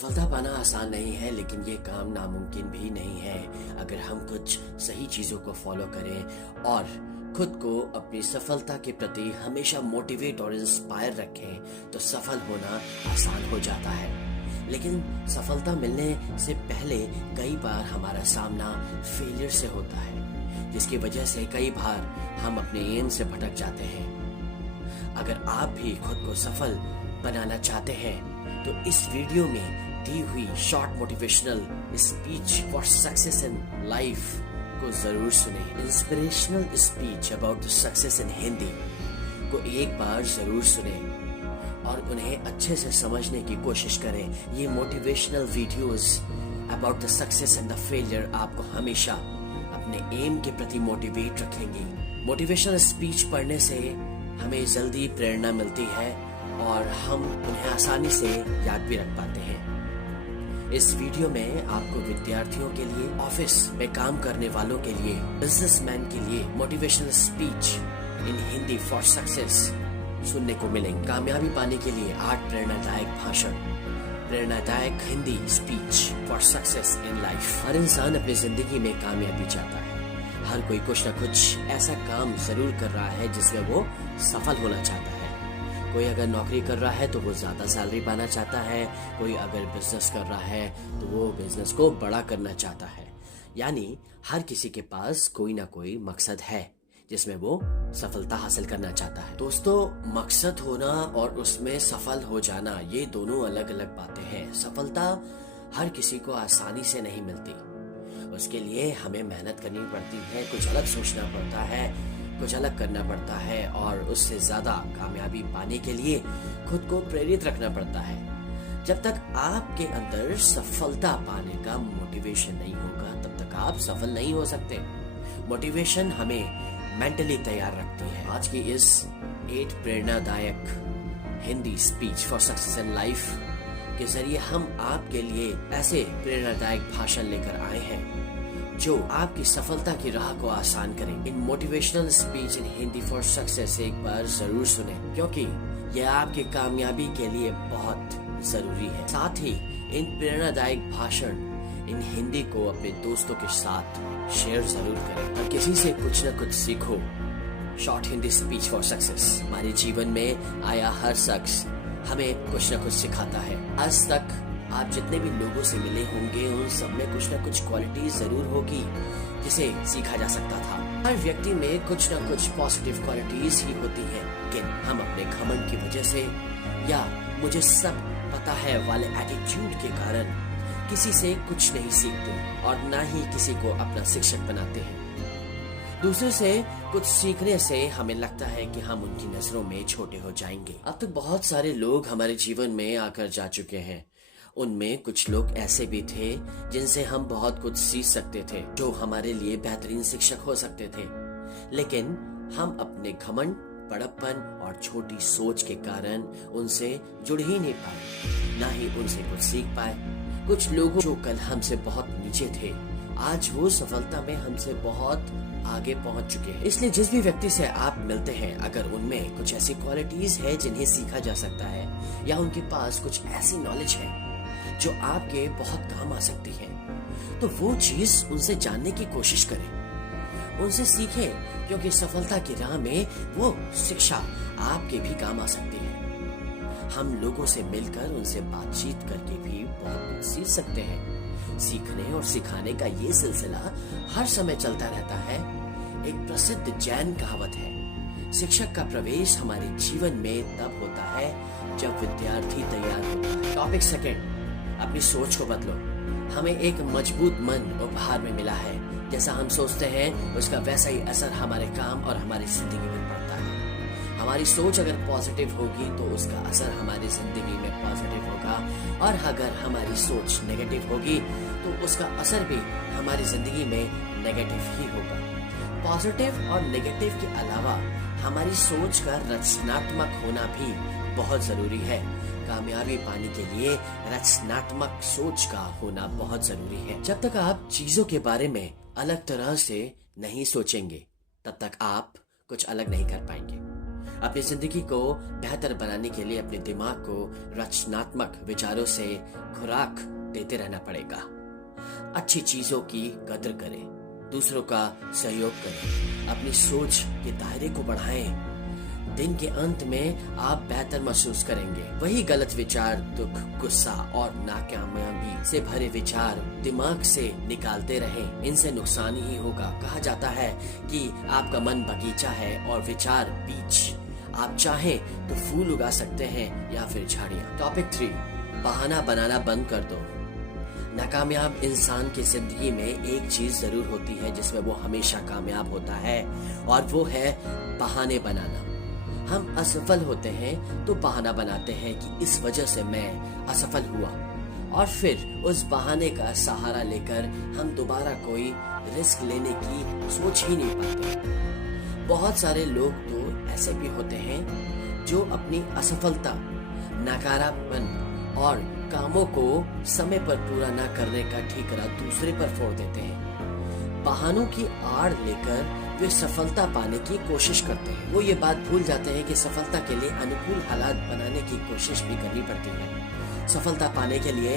सफलता पाना आसान नहीं है, लेकिन ये काम नामुमकिन भी नहीं है। अगर हम कुछ सही चीजों को फॉलो करें और खुद को अपनी सफलता के प्रति हमेशा मोटिवेट और इंस्पायर रखें तो सफल होना आसान हो जाता है। लेकिन सफलता मिलने से पहले कई बार हमारा सामना फेलियर से होता है, जिसकी वजह से कई बार हम अपने एम से भटक जाते हैं। अगर आप भी खुद को सफल बनाना चाहते हैं तो इस वीडियो में दी हुई short motivational speech for success in life को जरूर सुने। Inspirational speech about the success in Hindi को एक बार जरूर सुने और उन्हें अच्छे से समझने की कोशिश करें। ये motivational videos about the success and the failure आपको हमेशा अपने एम के प्रति मोटिवेट रखेंगी। मोटिवेशनल स्पीच पढ़ने से हमें जल्दी प्रेरणा मिलती है और हम उन्हें आसानी से याद भी रख पाते हैं। इस वीडियो में आपको विद्यार्थियों के लिए, ऑफिस में काम करने वालों के लिए, बिजनेसमैन के लिए motivational speech in Hindi for success सुनने को मिलेंगे। कामयाबी पाने के लिए 8 प्रेरणादायक भाषण, प्रेरणादायक Hindi speech for success in life. हर इंसान अपनी जिंदगी में कामयाबी चाहता है। हर कोई कुछ न कुछ ऐसा काम जरूर कर रहा है जिसमें वो सफल होना चाहता है। कोई अगर नौकरी कर रहा है तो वो ज्यादा सैलरी पाना चाहता है, कोई अगर बिजनेस कर रहा है तो वो बिजनेस को बड़ा करना चाहता है। यानी हर किसी के पास कोई ना कोई मकसद है जिसमें वो सफलता हासिल करना चाहता है। दोस्तों, मकसद होना और उसमें सफल हो जाना ये दोनों अलग अलग बातें हैं। सफलता हर किसी को आसानी से नहीं मिलती, उसके लिए हमें मेहनत करनी पड़ती है, कुछ अलग सोचना पड़ता है, कुछ अलग करना पड़ता है और उससे ज्यादा कामयाबी पाने के लिए खुद को प्रेरित रखना पड़ता है। जब तक आपके अंदर सफलता पाने का मोटिवेशन नहीं होगा तब तक आप सफल नहीं हो सकते। मोटिवेशन हमें मेंटली तैयार रखती है। आज की इस 8 प्रेरणादायक Hindi speech for success in life के जरिए हम आपके लिए ऐसे प्रेरणादायक भाषण लेकर आए हैं जो आपकी सफलता की राह को आसान करें। इन motivational speech in Hindi for success एक बार जरूर सुने, क्योंकि यह आपकी कामयाबी के लिए बहुत जरूरी है। साथ ही इन प्रेरणादायक भाषण इन हिंदी को अपने दोस्तों के साथ शेयर जरूर करें और किसी से कुछ न कुछ सीखो। Short Hindi speech for success. हमारे जीवन में आया हर शख्स हमें कुछ न कुछ सिखाता है। आज तक आप जितने भी लोगों से मिले होंगे उन सब में कुछ न कुछ क्वालिटी जरूर होगी जिसे सीखा जा सकता था। हर व्यक्ति में कुछ न कुछ पॉजिटिव क्वालिटीज ही होती हैं, लेकिन हम अपने घमंड की वजह से या मुझे सब पता है वाले एटीट्यूड के कारण किसी से कुछ नहीं सीखते और ना ही किसी को अपना शिक्षक बनाते हैं। दूसरे से कुछ सीखने से हमें लगता है कि हम उनकी नजरों में छोटे हो जाएंगे। अब तक बहुत सारे लोग हमारे जीवन में आकर जा चुके हैं। उनमें कुछ लोग ऐसे भी थे जिनसे हम बहुत कुछ सीख सकते थे, जो हमारे लिए बेहतरीन शिक्षक हो सकते थे, लेकिन हम अपने घमंड, बड़प्पन और छोटी सोच के कारण उनसे जुड़ ही नहीं पाए, ना ही उनसे कुछ सीख पाए। कुछ लोग जो कल हमसे बहुत नीचे थे आज वो सफलता में हमसे बहुत आगे पहुंच चुके हैं। इसलिए जिस भी व्यक्ति से आप मिलते हैं, अगर उनमें कुछ ऐसी क्वालिटीज है जिन्हें सीखा जा सकता है या उनके पास कुछ ऐसी नॉलेज है जो आपके बहुत काम आ सकती है, तो वो चीज उनसे जानने की कोशिश करें, उनसे सीखें, क्योंकि सफलता की राह में वो शिक्षा आपके भी काम आ सकती है। हम लोगों से मिलकर उनसे बातचीत करके भी बहुत कुछ सीख सकते हैं। सीखने और सिखाने का ये सिलसिला हर समय चलता रहता है। एक प्रसिद्ध जैन कहावत है, शिक्षक का प्रवेश हमारे जीवन में तब होता है जब विद्यार्थी तैयार होता है। टॉपिक सेकंड, अपनी सोच को बदलो। हमें एक मजबूत मन उपहार में मिला है। जैसा हम सोचते हैं उसका वैसा ही असर हमारे काम और हमारी जिंदगी में पड़ता है। हमारी सोच अगर पॉजिटिव होगी तो उसका असर हमारी जिंदगी में पॉजिटिव होगा, और अगर हमारी सोच नेगेटिव होगी तो उसका असर भी हमारी जिंदगी में नेगेटिव ही होगा। पॉजिटिव और नेगेटिव के अलावा हमारी सोच का रचनात्मक होना भी बहुत जरूरी है। कामयाबी पाने के लिए रचनात्मक सोच का होना बहुत जरूरी है। जब तक आप चीजों के बारे में अलग तरह से नहीं सोचेंगे तब तक आप कुछ अलग नहीं कर पाएंगे। अपनी जिंदगी को बेहतर बनाने के लिए अपने दिमाग को रचनात्मक विचारों से खुराक देते रहना पड़ेगा। अच्छी चीजों की कदर करें, दूसरों का सहयोग करें, अपनी सोच के दायरे को बढ़ाएं। दिन के अंत में आप बेहतर महसूस करेंगे। वही गलत विचार, दुख, गुस्सा और नाकामयाबी से भरे विचार दिमाग से निकालते रहें, इनसे नुकसान ही होगा। कहा जाता है कि आपका मन बगीचा है और विचार बीज। आप चाहें तो फूल उगा सकते हैं या फिर झाड़ियां। टॉपिक 3, बहाना बनाना बंद कर दो। नाकामयाब इंसान की जिंदगी में एक चीज जरूर होती है जिसमें वो हमेशा कामयाब होता है, और वो है बहाने बनाना। हम असफल होते हैं तो बहाना बनाते हैं कि इस वजह से मैं असफल हुआ, और फिर उस बहाने का सहारा लेकर हम दोबारा कोई रिस्क लेने की सोच ही नहीं पाते। बहुत सारे लोग तो ऐसे भी होते हैं जो अपनी असफलता, नकारापन और कामों को समय पर पूरा न करने का ठिकाना दूसरे पर फोड़ देते हैं। बहानों की आड़ लेकर वे सफलता पाने की कोशिश करते हैं। वो ये बात भूल जाते हैं कि सफलता के लिए अनुकूल हालात बनाने की कोशिश भी करनी पड़ती है। सफलता पाने के लिए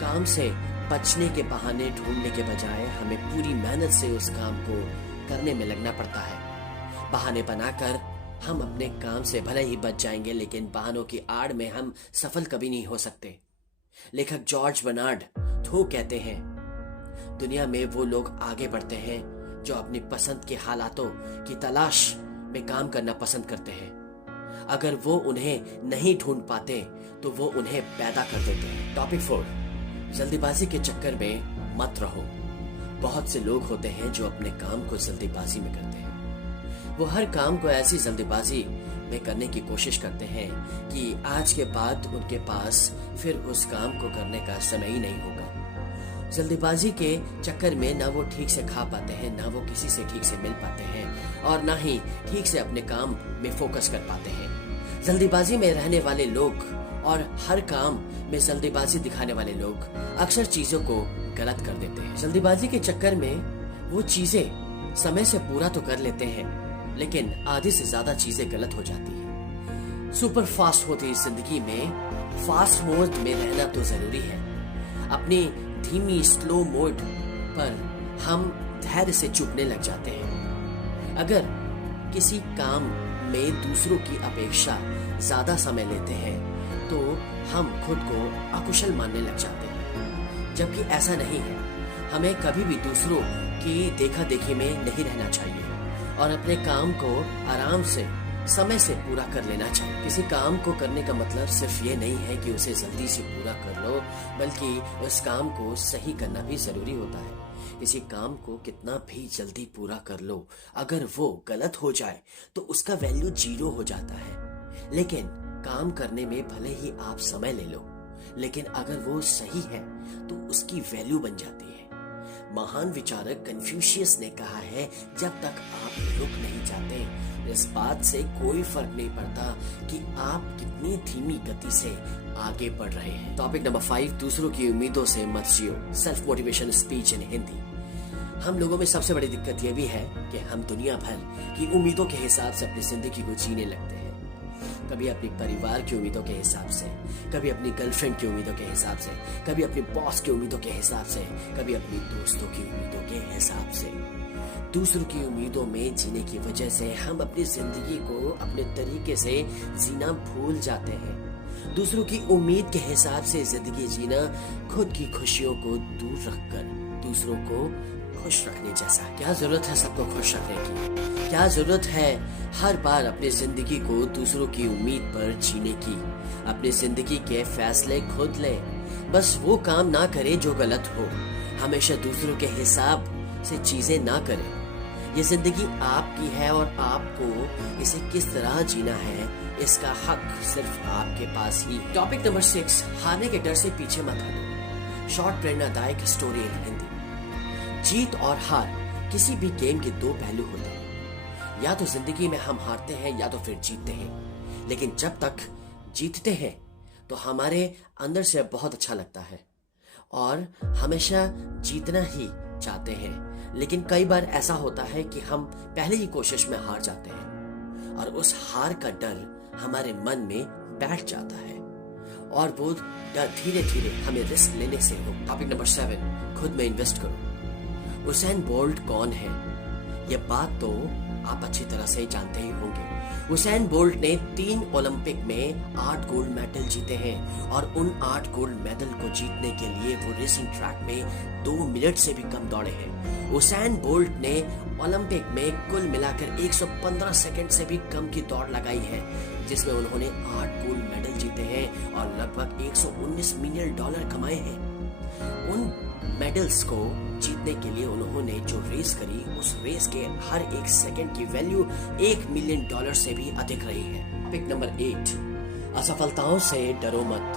काम से बचने के बहाने ढूंढने के बजाय हमें पूरी मेहनत से उस काम को करने में लगना पड़ता है। बहाने बनाकर हम अपने काम से भले ही बच जाएंगे, लेकिन बहानों की आड़ में हम सफल कभी नहीं हो सकते। लेखक जॉर्ज बर्नार्ड थो कहते हैं, दुनिया में वो लोग आगे बढ़ते हैं जो अपनी पसंद के हालातों की तलाश में काम करना पसंद करते हैं। अगर वो उन्हें नहीं ढूंढ पाते तो वो उन्हें पैदा कर देते हैं। टॉपिक 4, जल्दीबाजी के चक्कर में मत रहो। बहुत से लोग होते हैं जो अपने काम को जल्दीबाजी में करते हैं। वो हर काम को ऐसी जल्दीबाजी में करने की कोशिश करते हैं कि आज के बाद उनके पास फिर उस काम को करने का समय ही नहीं होगा। जल्दीबाजी के चक्कर में ना वो ठीक से खा पाते हैं, ना वो किसी से ठीक से मिल पाते हैं, और ना ही ठीक से अपने काम में फोकस कर पाते हैं। जल्दीबाजी में रहने वाले लोग और हर काम में जल्दीबाजी दिखाने वाले लोग अक्सर चीजों को गलत कर देते हैं। जल्दीबाजी के चक्कर में वो चीजें समय से पूरा तो कर लेते हैं, लेकिन आधी से ज्यादा चीजें गलत हो जाती है। सुपर फास्ट होती जिंदगी में फास्ट मोड में रहना तो जरूरी है। अपनी धीमी स्लो मोड पर हम धैर्य से चूकने लग जाते हैं। अगर किसी काम में दूसरों की अपेक्षा ज्यादा समय लेते हैं तो हम खुद को अकुशल मानने लग जाते हैं, जबकि ऐसा नहीं है। हमें कभी भी दूसरों की देखा देखी में नहीं रहना चाहिए और अपने काम को आराम से समय से पूरा कर लेना चाहिए। किसी काम को करने का मतलब सिर्फ ये नहीं है कि उसे जल्दी से पूरा कर लो, बल्कि उस काम को सही करना भी जरूरी होता है। किसी काम को कितना भी जल्दी पूरा कर लो, अगर वो गलत हो जाए तो उसका वैल्यू 0 हो जाता है। लेकिन काम करने में भले ही आप समय ले लो, लेकिन अगर वो सही है तो उसकी वैल्यू बन जाती है। महान विचारक कन्फ्यूशियस ने कहा है, जब तक आप रुक नहीं जाते, इस बात से कोई फर्क नहीं पड़ता कि आप कितनी धीमी गति से आगे बढ़ रहे हैं। टॉपिक नंबर 5, दूसरों की उम्मीदों से मत जियो। Self motivation speech in Hindi. हम लोगों में सबसे बड़ी दिक्कत यह भी है कि हम दुनिया भर की उम्मीदों के हिसाब से अपनी जिंदगी को जीने लगते हैं। कभी अपने परिवार की उम्मीदों के हिसाब से, कभी अपनी गर्लफ्रेंड की उम्मीदों के हिसाब से, कभी अपनी बॉस की उम्मीदों के हिसाब से, कभी अपनी दोस्तों की उम्मीदों के हिसाब से। दूसरों की उम्मीदों में जीने की वजह से हम अपनी जिंदगी को अपने तरीके से जीना भूल जाते हैं। दूसरों की उम्मीद के हिसाब से जिंदगी जीना खुद की खुशियों को दूर रखकर दूसरों को खुश रखने जैसा। क्या जरूरत है सबको खुश रखने की? क्या जरूरत है हर बार अपनी जिंदगी को दूसरों की उम्मीद पर जीने की? अपनी जिंदगी के फैसले खुद ले। बस वो काम ना करे जो गलत हो। हमेशा दूसरों के हिसाब से चीजें ना करें। ये जिंदगी आपकी है और आपको इसे किस तरह जीना है, इसका हक सिर्फ आपके पास ही है। टॉपिक नंबर 6, हारने के डर से पीछे मत हटो। शॉर्ट प्रेरणादायक स्टोरी इन हिंदी। जीत और हार किसी भी गेम के 2 पहलू होते हैं। या तो जिंदगी में हम हारते हैं या तो फिर जीतते हैं। लेकिन जब तक जीतते हैं तो हमारे अंदर से बहुत अच्छा लगता है और हमेशा जीतना ही चाहते हैं। लेकिन कई बार ऐसा होता है कि हम पहले ही कोशिश में हार जाते हैं और उस हार का डर हमारे मन में बैठ जाता है और वो डर धीरे धीरे हमें रिस्क लेने से रोक। टॉपिक नंबर 7, खुद में इन्वेस्ट करो। उसैन बोल्ट कौन है? ये बात तो आप अच्छी तरह से जानते ही होंगे। उसैन बोल्ट ने 3 ओलंपिक में 8 गोल्ड मेडल जीते हैं और उन 8 गोल्ड मेडल को जीतने के लिए वो रेसिंग ट्रैक में 2 मिनट से भी कम दौड़े हैं। उसैन बोल्ट ने ओलंपिक में कुल मिलाकर 115 सेकंड से भी कम की दौड़ लगाई है, जिसमें उन्होंने 8 गोल्ड मेडल जीते हैं और लगभग $119 मिलियन कमाए हैं। उन मेडल्स को जीतने के लिए उन्होंने जो रेस करी, उस रेस के हर एक सेकंड की वैल्यू $1 मिलियन से भी अधिक रही है। पिक नंबर 8, असफलताओं से डरो मत।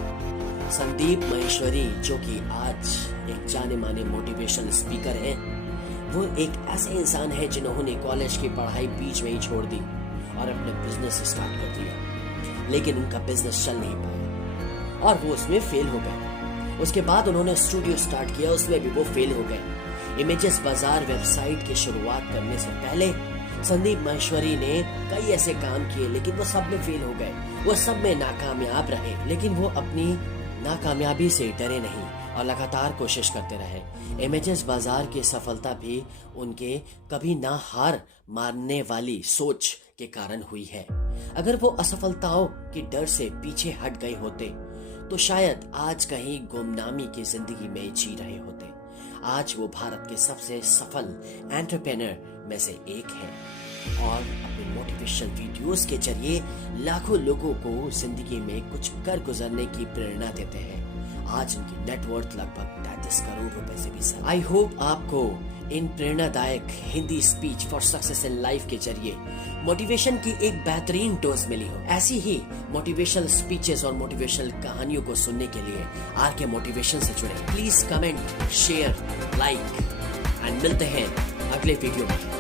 संदीप माहेश्वरी, जो कि आज एक जाने माने मोटिवेशनल स्पीकर हैं, वो एक ऐसे इंसान है जिन्होंने कॉलेज की पढ़ाई बीच में ही छोड़ दी और अपने बिजनेस स्टार्ट कर दिया, लेकिन उनका बिजनेस चल नहीं पाया और वो उसमें फेल हो गए। उसके बाद उन्होंने स्टूडियो स्टार्ट किया, उसमें भी वो फेल हो गए। इमेजेस बाजार वेबसाइट की शुरुआत करने से पहले संदीप माहेश्वरी ने कई ऐसे काम किए, लेकिन वो सब में फेल हो गए, वो सब में नाकामयाब रहे। लेकिन वो अपनी नाकामयाबी से डरे नहीं और लगातार कोशिश करते रहे। इमेजेस बाजार की सफलता भी उनके कभी ना हार मानने वाली सोच के कारण हुई है। अगर वो असफलताओं के डर से पीछे हट गए होते तो शायद आज कहीं गुमनामी की जिंदगी में जी रहे होते। आज वो भारत के सबसे सफल एंटरप्रेन्योर में से एक है और अपने मोटिवेशनल वीडियोस के जरिए लाखों लोगों को जिंदगी में कुछ कर गुजरने की प्रेरणा देते हैं। आज उनकी नेटवर्थ लगभग 33 करोड़ रुपए से भी ज्यादा। आई होप आपको इन प्रेरणादायक Hindi speech for success in life के जरिए मोटिवेशन की एक बेहतरीन डोज मिली हो। ऐसी ही मोटिवेशनल स्पीचेस और मोटिवेशनल कहानियों को सुनने के लिए आरके मोटिवेशन से जुड़े। Please comment, share, like and मिलते हैं अगले वीडियो में।